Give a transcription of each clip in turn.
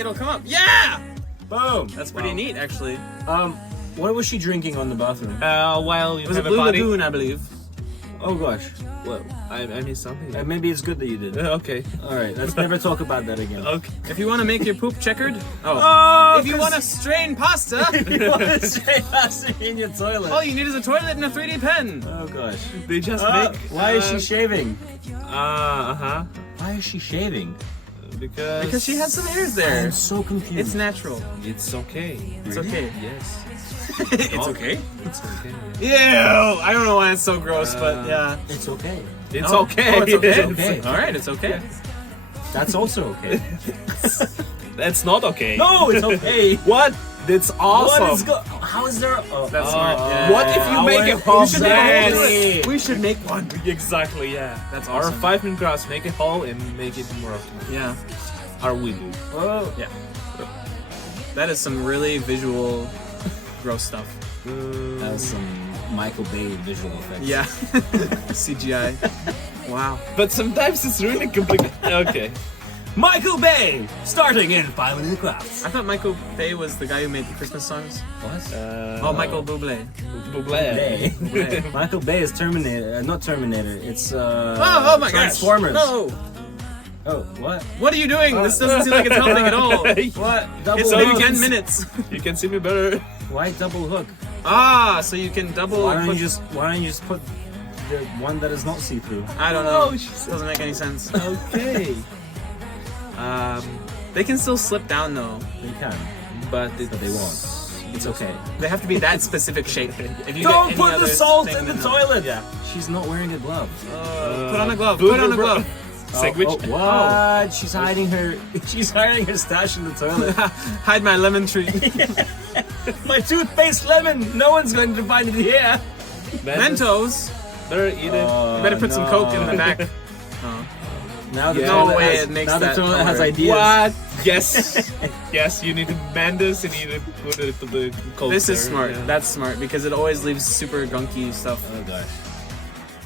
it'll come up. Yeah! Boom. That's pretty neat, actually. What was she drinking on the bathroom? While you It was a have a Blue party. Lagoon, I believe. Oh gosh. Well, I missed something. Maybe it's good that you did. Okay. All right, let's never talk about that again. Okay. If you want to make your poop checkered, Oh, if you want to strain pasta, you want to straight pasta in your toilet. all you need is a toilet and a 3D pen. Oh gosh. They just Why is she shaving? Uh-huh. Why is she shaving? Because she has some hairs there. I'm so confused. It's natural. it's okay. It's okay. Yes. It's okay. It's okay. Ew! I don't know why it's so gross, but yeah. It's okay. It's Oh, okay. oh, it's okay. It's okay. All right, it's okay. That's also okay. That's not okay. No, it's okay. What? That's awesome. What is how is there? Oh, That's smart. Yeah. What if you make a hole? We should make a hole to Yes. it. We should make one. Exactly, yeah. That's Our awesome. 5-minute crafts make a hole and make it more often. Yeah. Or we do. Oh. Yeah. That is some really visual, gross stuff. That's some Michael Bay visual effects. Yeah. CGI. Wow. But sometimes it's really complicated. Okay. Michael Bay, starting in 5 Minute Crafts. I thought Michael Bay was the guy who made the Christmas songs. What? Oh, Michael Bublé. Bay. Bublé. Michael Bay is Terminator, not Terminator. It's Oh my gosh. Transformers. No. Oh, what? What are you doing? This doesn't seem like it's helping at all. What? Double It's only hook. 10 minutes. You can see me better. Why double hook? Ah, so you can double. Why don't put- you just put the one that is not see-through? I don't know. Doesn't make any sense. Okay. They can still slip down though. They can, But but they won't. It's okay. They have to be that specific shape. If you Don't get any put the other salt thing, in the then- toilet. Yeah. She's not wearing a glove. Put on a glove. Put on a glove. Sandwich. What? She's hiding her. She's hiding her stash in the toilet. Hide my lemon tree. My toothpaste lemon. No one's going to find it here. Mentos. Better eat it. You better put some Coke in the back. Now the Yeah. toilet No way has, it makes now the that toilet has color. ideas. What? Yes. Yes, you need to mend this and you need to put it to the cold. This is there, smart. yeah. That's smart because it always leaves super gunky stuff. Oh gosh.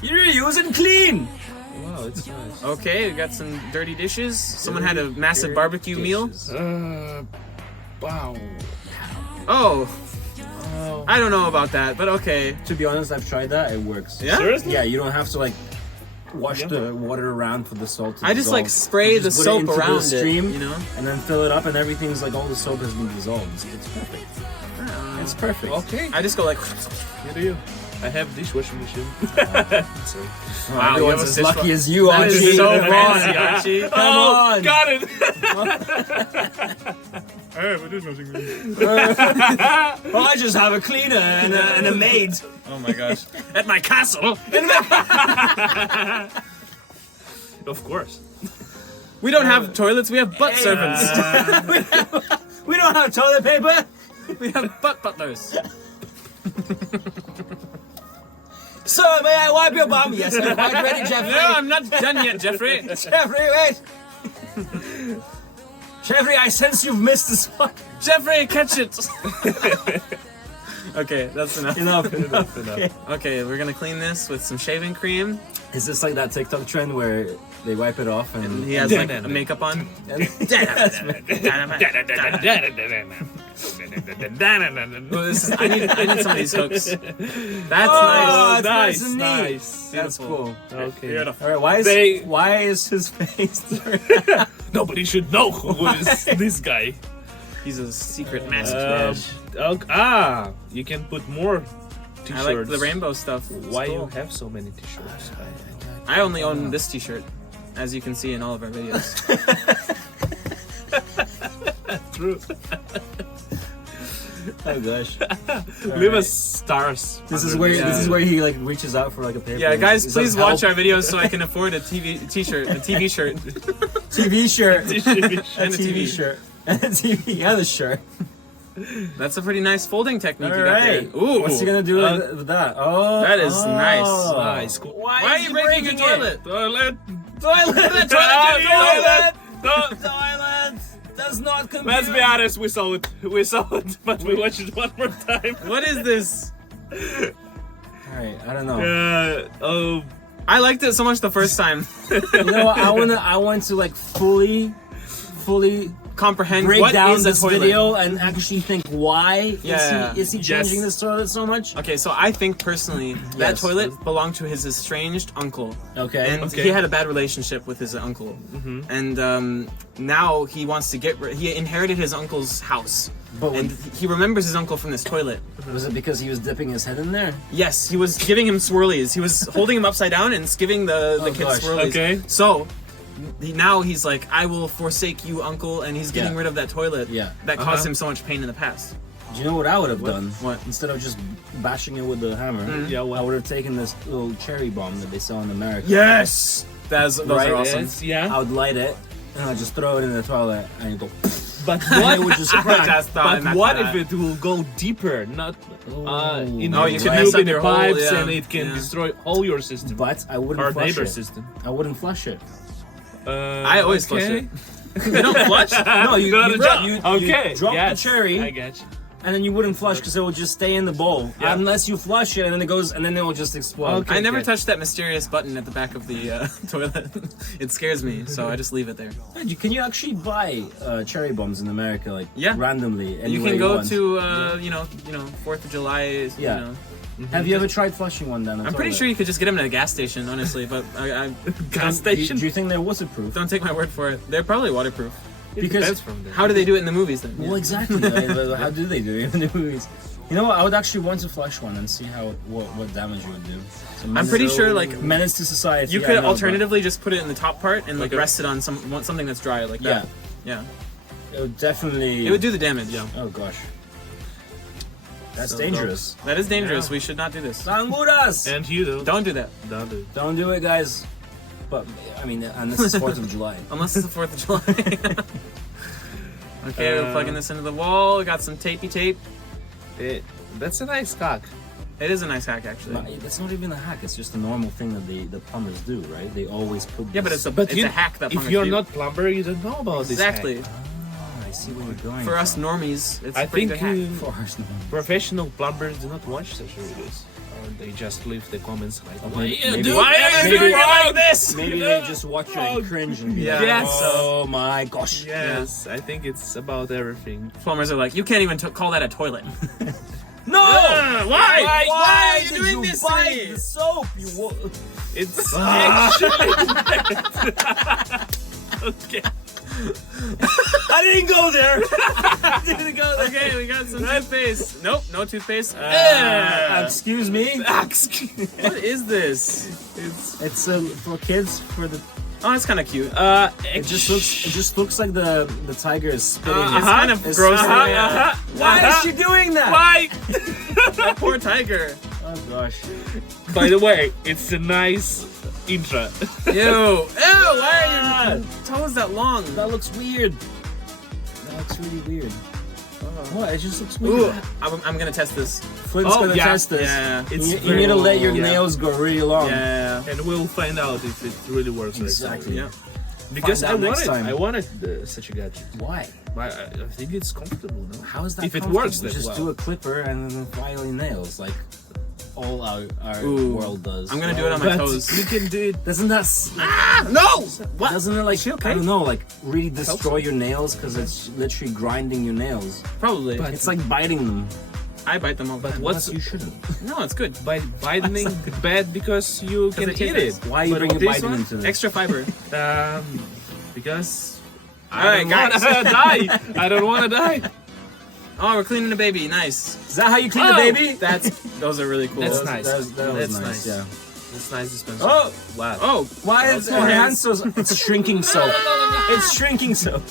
You're using clean. Wow, it's nice. Okay, we got some dirty dishes. Someone had a massive barbecue meal. Wow. Oh, I don't know about that, but okay. To be honest, I've tried that. It works. Yeah? Seriously? Yeah, you don't have to like wash the water around for the salt to I just like dissolve. spray You the just put it soap into the around stream, it, you know? and then fill it up, and everything's like all the soap has been dissolved. It's perfect. It's perfect. Okay. I just go like. What do you? I have dishwashing machine. So. Wow, Everyone's you as have a lucky as you, That Archie. is so Come fancy, on. Archie. Come Oh, on. got it. I have a dishwashing machine. Oh, I just have a cleaner and a maid. Oh my gosh. At my castle. Of course. We don't have toilets, we have butt servants. We don't have toilet paper. We have butt butlers. Sir, may I wipe your bum? Yes, I'm quite ready, Jeffrey. No, I'm not done yet, Jeffrey. Jeffrey, wait. Jeffrey, I sense you've missed this one. Jeffrey, catch it. Okay, that's enough. Enough. Okay. Okay, we're gonna clean this with some shaving cream. Is this like that TikTok trend where they wipe it off and He has like a makeup on. Oh, this is, I need some of these hooks. That's Oh, nice. it's nice and neat. Nice. That's cool. Okay. All right, why is his face? Nobody should know who is this guy. He's a secret master. You can put more t-shirts. I like the rainbow stuff. It's Why cool. you have so many t-shirts? I only own this t-shirt, as you can see in all of our videos. True. Oh gosh. Leave us stars. This is where he like reaches out for like a paper. Yeah, guys, He says, please watch "Help." our videos so I can afford a t-shirt, a TV shirt, TV shirt. and a TV. shirt. And a TV and a shirt. That's a pretty nice folding technique All you got right. there. Ooh, What's he gonna do with that? Oh, that is nice. Nice. Cool. Why are you breaking the toilet? Toilet. Toilet. Toilet. Toilet. Does not compute. Let's be honest, we saw it, but we watched it one more time. What is this? Alright, I don't know. I liked it so much the first time. You know what? I want to like fully comprehend break what down is a this toilet. video and actually think why Yeah. is he changing this toilet so much? Okay, so I think personally that Yes. toilet belonged to his estranged uncle. Okay. And Okay. he had a bad relationship with his uncle. And now he wants to he inherited his uncle's house. But And he remembers his uncle from this toilet. was it because he was dipping his head in there? Yes, he was giving him swirlies. He was holding him upside down and giving the Oh, kid gosh. swirlies. Okay. So now he's like, I will forsake you, uncle, and he's getting Yeah. rid of that toilet Yeah. that caused him so much pain in the past. Do you know what I would have done? What? Instead of just bashing it with the hammer, Yeah, I what? would have taken this little cherry bomb that they sell in America. Yes! Those Right, are awesome. Yes, yeah. I would light it and I'd just throw it in the toilet and it'd go. But And what? it would just I crack. just thought But in what that- if it will go deeper, not in Oh, the you could tube, mess up in the your whole- pipes, yeah, and it can yeah. destroy all your system. But I wouldn't Our flush neighbor it. system. I wouldn't flush it. I always flush it. You don't flush? No, you Okay. drop yes, the cherry I get you. and then you wouldn't flush because it would just stay in the bowl Yeah. unless you flush it and then it goes and then it will just explode. Okay. I never touched that mysterious button at the back of the toilet. It scares me, so I just leave it there. Hey, can you actually buy cherry bombs in America like Yeah. randomly? You anywhere can go want? to you know 4th of July. Yeah. You know. Have you ever tried flushing one down? I'm pretty sure you could just get them at a gas station, honestly. But I Gas Do you, station. do you think they're waterproof? don't take my word for it. They're probably waterproof. Because Depends from there. How do they do it in the movies then? well, exactly. Like, how do they do it in the movies? You know what? I would actually want to flush one and see what damage it would do. So I'm pretty sure like menace to society. you I could know, but- alternatively just put it in the top part and like Okay. rest it on something that's dry like that. Yeah. It would definitely. It would do the damage. Yeah. Oh gosh. That's So, dangerous. That is dangerous. Yeah. We should not do this. Sanguras! And you do. Don't do that. Don't do. Don't do it, guys. But I mean, and this is 4th of July. Unless it's the 4th of July. Okay, we're plugging this into the wall. We got some tapey tape. That's a nice cock. It is a nice hack, actually. But it's not even a hack. It's just a normal thing that the plumbers do, right? They always put. Yeah, but this- it's a hack that If plumbers you're do. not plumber, you don't know about Exactly. this. hack. Ah, I see where you're going. For us normies, it's I a pretty think good hack. For us, no. professional plumbers do not watch such videos, or they just leave the comments like, "Why maybe- you maybe- doing Why that? are you doing it like this? Maybe they just watch it and cringe and be Yeah. like, Yes. "Oh my gosh!" Yes, I think it's about everything. Plumbers are like, you can't even call that a toilet. No! Why? Why are you did doing you this to buy me? the soap? You It's actually okay. I didn't go there. I didn't go there. Okay, we got some toothpaste. Nope, no toothpaste. Excuse me. What is this? It's for kids for the. Oh, it's kind of cute. It just looks like the tiger is spitting. It's kind of gross. Why is she doing that? Why? That poor tiger. Oh gosh. By the way, it's a nice intro. Ew. Why are your toes that long? That looks weird. That looks really weird. What? It just looks Ooh, weird. I'm gonna test this. Flint's Oh, gonna yeah, test this. yeah. It's You need to let your yeah. nails go really long. Yeah. And we'll find out if it really works. Exactly. Yeah. Because Find I out next time. wanted such a gadget. Why? I think it's comfortable. No? How is that? If it comfortable? works that just well. do a clipper and then file your nails like all our Ooh. world does. I'm gonna do it on my But toes. you can do it. Doesn't that? No! What? Doesn't it like okay? I don't know, like really destroy your nails because it's literally grinding your nails. Probably. But- It's like biting them. I bite them all the time. What's you shouldn't? No, it's good. by biting bad because you can it eat tastes it. Why are you But bringing this biting one, into this? Extra fiber. Because Alright, I don't wanna die. I don't want to die. Oh, we're cleaning the baby. Nice. Is that how you clean the Oh! baby? Those are really cool. That's That nice. was That's nice. nice. Yeah. That's nice dispenser. Oh, Wow. Oh, why is Okay. her hand so? It's shrinking soap. It's shrinking soap.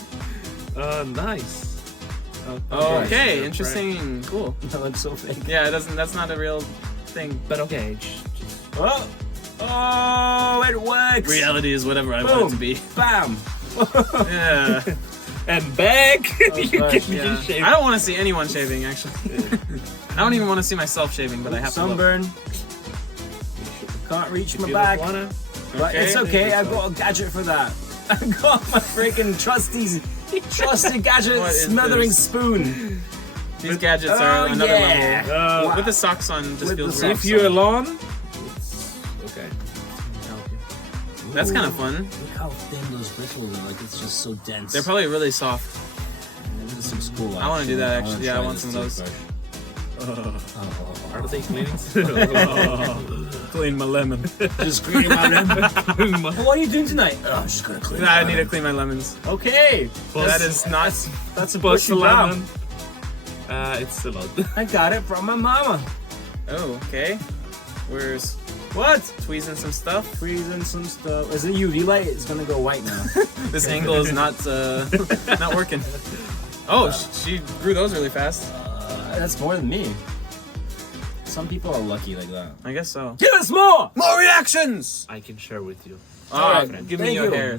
Nice. okay. Right. Interesting. Cool. No, it's so fake. Yeah, it doesn't. That's not a real thing. But okay. Oh, oh, it works. Reality is whatever I want it to be. Bam. Yeah. And back. You gosh, can Yeah. shave. I don't want to see anyone shaving. Actually, I don't even want to see myself shaving, but I have to. Look. Sunburn. Can't reach my You back. don't wanna? But Okay. it's okay. I've got a gadget for that. I've got my freaking trusty gadget What is smothering this? spoon. These gadgets are Oh, another yeah. level. Wow. With the socks on, just With feels the weird. If you're alone, it's okay. That's Ooh. kind of fun. Look how thin those bristles are. Like it's just so dense. They're probably really soft. This looks cool. I wanna do that, wanna actually. Yeah, I try want this some of those. toothbrush. Are they cleaning? Clean my lemon. Just cleaning my lemon. What are you doing tonight? Oh, I'm just gonna clean. I need to clean my lemons. Okay. That is not. That's a Bust bushy lemon. lemon. It's a lot. I got it from my mama. Oh, okay. Where's What? tweezing some stuff? Freezing some stuff. Is it UV light? It's gonna go white now. This angle is not not working. Oh, she grew those really fast. That's more than me. Some people are lucky like that. I guess so. Give us more! More reactions. I can share with you. Alright, Alright, give me thank your you. hair.